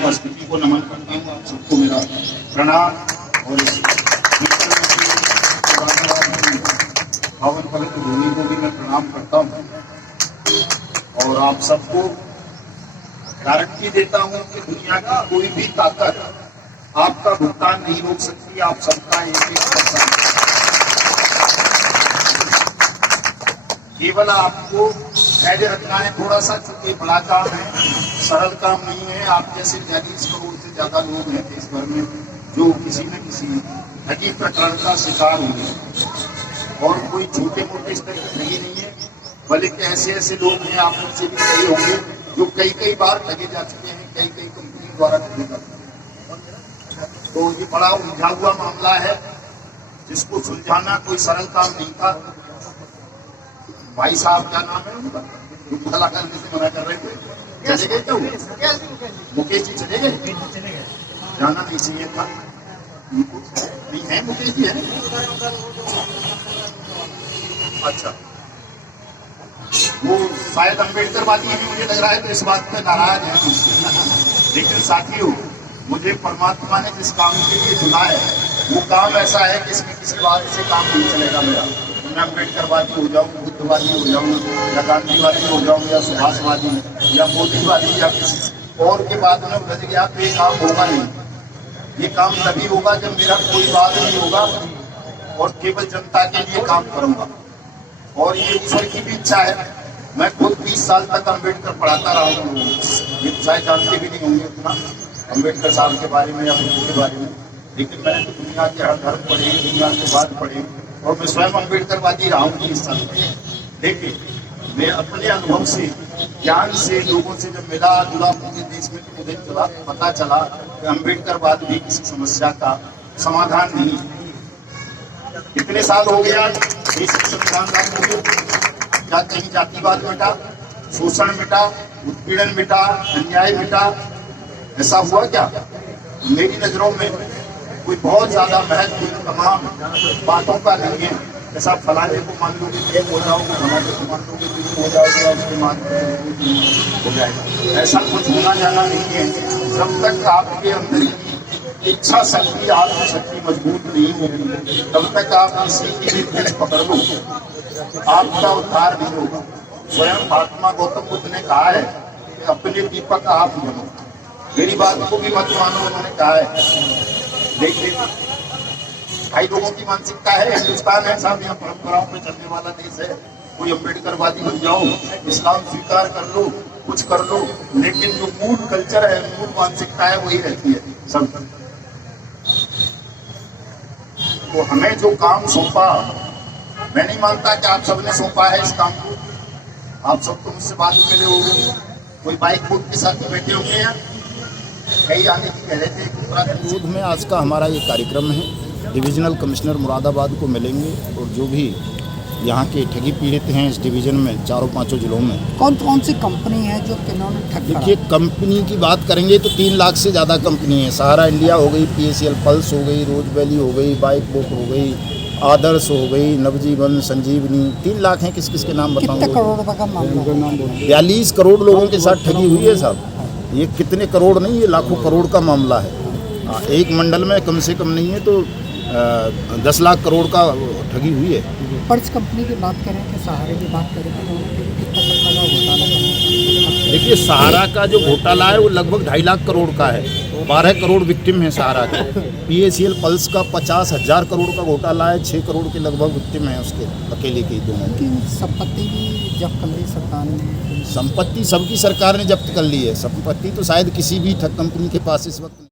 उपस्थिति को नमन करता हूँ। आप सबको मेरा प्रणाम और इस पावन पवित्र भूमि को भी मैं प्रणाम करता हूँ और आप सबको गारंटी देता हूँ कि दुनिया की कोई भी ताकत आपका भुगतान नहीं रोक सकती। आप सबका एक केवल आपको धैर्य रखना है थोड़ा सा, क्योंकि बड़ा काम है, सरल काम नहीं है। आप जैसे 42 करोड़ से ज्यादा लोग हैं देश भर में जो किसी न किसी ठगी प्रकरण का शिकार हुए, और कोई छोटे मोटे स्तर की ठगी नहीं है, बल्कि ऐसे ऐसे लोग हैं, आप मुझसे भी कई होंगे, जो कई बार ठगे जा चुके हैं, कई कंपनी द्वारा ठगे जा चुके हैं। तो ये बड़ा उलझा हुआ मामला है जिसको सुलझाना कोई सरल काम नहीं था। भाई साहब क्या नाम है उनका, भला करने से मना कर रहे थे, चले गए क्या? मुकेश जी चले गए, जाना नहीं चाहिए था। नहीं है मुकेश जी, है? अच्छा, वो शायद अम्बेडकरवादी भी मुझे लग रहा है, तो इस बात पे नाराज है मुझसे। लेकिन साथियों, मुझे परमात्मा ने जिस काम के लिए चुना है वो काम ऐसा है कि इसमें किसी बात से काम नहीं चलेगा मेरा। मैं अम्बेडकरवादी हो जाऊँ, बुद्धवादी हो जाऊँ, या गांधीवादी हो जाऊँ, या सुभाषवादी, या मोदीवादी, या किसी और के बाद में उलझ गया तो ये काम होगा नहीं। ये काम तभी होगा जब मेरा कोई वाद नहीं होगा और केवल जनता के लिए काम करूंगा। और ये ईश्वर की भी इच्छा है। मैं खुद 20 साल तक अम्बेडकर पढ़ाता रहा हूँ। ये शायद जानते भी नहीं होंगे उतना अम्बेडकर साहब के बारे में या बुद्ध के बारे में, लेकिन मैंने तो दुनिया के हर धर्म पढ़े, दुनिया के बाद पढ़े, और मैं स्वयं अम्बेडकरवादी रहा हूँ 20 साल तक। लेकिन मैं अपने अनुभव से, ज्ञान से, लोगों से जब मिला जुला पूरे देश में, तो मुझे पता चला कि अम्बेडकरवाद भी किसी समस्या का समाधान नहीं है। कितने साल हो गया देश के संविधान लागू हुए, क्या कहीं जातिवाद मिटा, शोषण मिटा, उत्पीड़न मिटा, अन्याय मिटा? ऐसा हुआ क्या? मेरी नजरों में कोई बहुत ज्यादा महत्व तमाम बातों का नहीं है। ऐसा फलाने को मान लोगे एक हो जाओगे, फलाने को मान लोगे दूर हो जाओगे, उसके मान हो जाएगा। ऐसा कुछ होना जाना नहीं है। जब तक आपके अंदर की इच्छा शक्ति, आत्मशक्ति मजबूत नहीं होगी, तब तक आप किसी की भी पेड़ पकड़ लो, आपका उद्धार नहीं होगा। स्वयं महात्मा गौतम बुद्ध ने कहा है कि अपने दीपक आप जलो। मेरी बात को भी मत मानो, उन्होंने कहा है। देखिए, भाई लोगों की मानसिकता है, हिंदुस्तान है साहब, यहाँ परंपराओं पे चलने वाला देश है। कोई अम्बेडकरवादी बन जाओ, इस्लाम स्वीकार कर लो, कुछ कर लो, लेकिन जो मूल कल्चर है, मूल मानसिकता है, वही रहती है सब। तो हमें जो काम सौंपा, मैं नहीं मानता कि आप सबने सौंपा है इस काम को। आप सब तो मुझसे बाद में मिले होंगे, कोई बाइक बोट के साथ बैठे होंगे या कहीं आने की कह रहे थे। विरोध में आज का हमारा ये कार्यक्रम है। डिविजनल कमिश्नर मुरादाबाद को मिलेंगे और जो भी यहाँ के ठगी पीड़ित हैं इस डिवीज़न में, चारों पांचों जिलों में, कौन कौन सी कंपनी है जो किन्होंने ठग करा? देखिए, कंपनी की बात करेंगे तो 3 लाख से ज़्यादा कंपनी है। सहारा इंडिया हो गई, PACL पल्स हो गई, रोज वैली हो गई, बाइक बुक हो गई, आदर्श हो गई, नवजीवन, संजीवनी, 3 लाख हैं। किस किस के नाम बताऊँ? कितने करोड़ रुपए का मामला? 42 करोड़ लोगों के साथ ठगी हुई है साहब। ये कितने करोड़ नहीं, ये लाखों करोड़ का मामला है। एक मंडल में कम से कम नहीं है तो 10 लाख करोड़ का ठगी हुई है। पर्स कंपनी की बात करें कि सहारे की बात करें तो कितना घोटाला करना? देखिए, सहारा का जो घोटाला है वो लगभग 2.5 लाख करोड़ का है। 12 करोड़ विक्टिम है सहारा के। PACL पल्स का 50,000 करोड़ का घोटाला है, 6 करोड़ के लगभग विक्टिम है उसके अकेले के दोनों। संपत्ति भी जब्त कर ली सरकार ने। संपत्ति सबकी सरकार ने जब्त कर ली है। संपत्ति तो शायद किसी भी ठग कंपनी के पास इस वक्त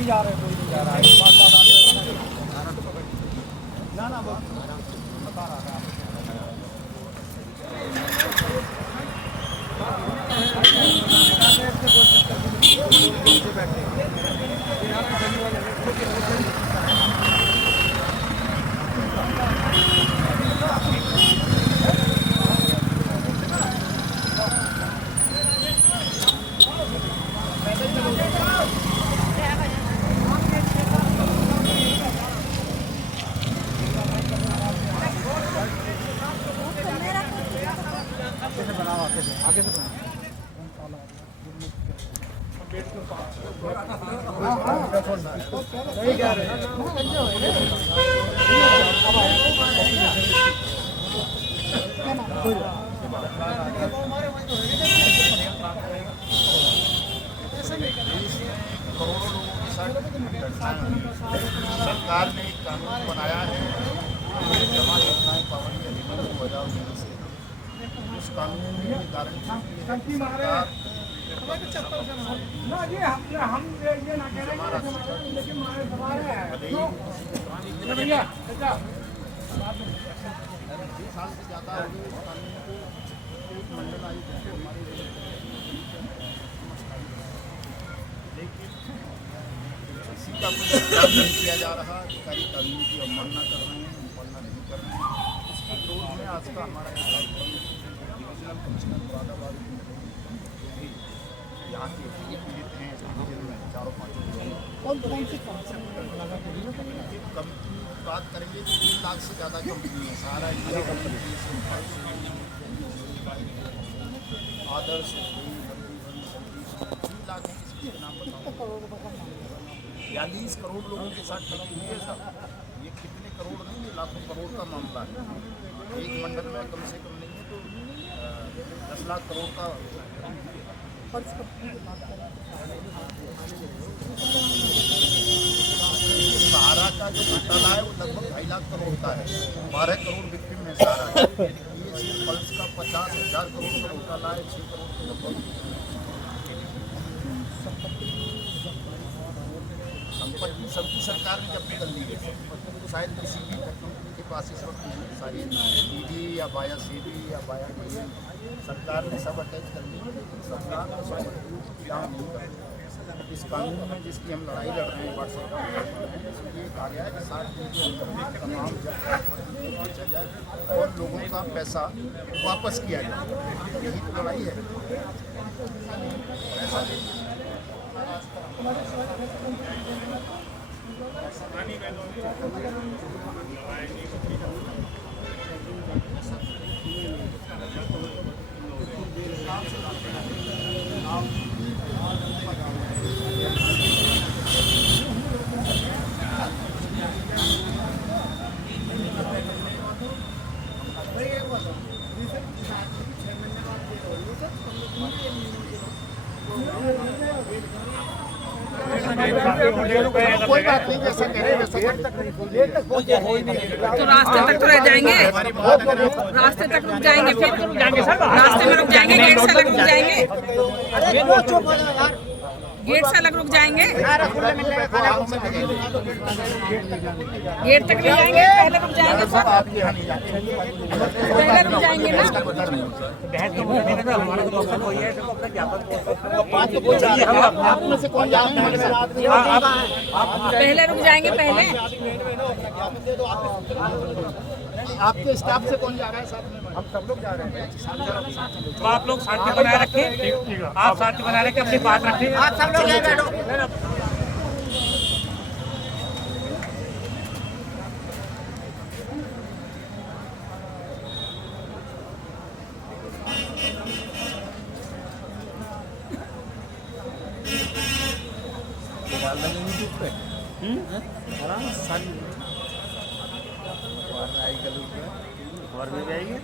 नहीं जा रहे, कोई नहीं जा रहा है। इस बात का ना ना वो बता रहा था। आगे से नहीं जा करोड़ों लोगों के साथ सरकार ने एक कानून बनाया है जमा योजनाएं पाबंदी अधिनियम 2019 से। उस कानून में गारंटी साल से ज़्यादा हो गई इस कानून को एक मंडल आयुक्त को हमारे लेकिन इसी का कोई पालन नहीं किया जा रहा। अधिकारी कानून की अवमानना कर रहे हैं, पालना नहीं कर रहे हैं। उसके विरोध में आज का हमारा डिविजनल कमिश्नर मुरादाबाद यहाँ के पीड़ित हैं डिवीजन में 4-5 कौन सी कंपनी बात करेंगे तो 3 लाख से ज़्यादा कंपनी है। सारा इंडिया आदर्श 3 लाख है। किसके नाम बताओ? 42 करोड़ लोगों के साथ ठगी हुई है साहब। ये कितने करोड़ नहीं, ये लाखों करोड़ का मामला है। एक मंडल में कम से कम नहीं है तो 10 लाख करोड़ का सहारा का जो घोटाला है वो लगभग 2.5 लाख करोड़ का है। 12 करोड़ विक्टिम है सहारा का। PSL पल्स का 50,000 करोड़ का घोटाला है, 6 करोड़ के लगभग। संपत्ति सबकी सरकार ने जब्त कर ली है। तो शायद किसी भी कंपनी के पास इस वक्त सारी ईडी या बाया सीबी या बाया डीए सरकार ने सब अटैच कर ली है। लेकिन सरकार को शायद काम नहीं कर रही। इस कानून में जिसकी हम लड़ाई लड़ रहे हैं व्हाट्सएप इसमें ये कहा गया है कि 7 दिन के अंदर तमाम जब्त बेचा जाए और लोगों का पैसा वापस किया जाए। यही तो लड़ाई है। कोई बात नहीं, जैसा कह रहे हैं वैसा तो रास्ते तक तो रह जाएंगे, रास्ते तक रुक जाएंगे, फिर रास्ते में रुक जाएंगे, गेट से अलग रुक जाएंगे, गेट से अलग रुक जाएंगे, गेट तक नहीं जाएंगे, पहले रुक जाएंगे, पहले रुक जाएंगे ना। पहले रुक जाएंगे, पहले आपके स्टाफ से कौन जा रहा है साथ में? हम सब लोग जा रहे हैं। तो आप लोग शांति बनाए रखें, आप शांति बनाए रखें, अपनी बात रखें। आप सब लोग और में जाएंगे।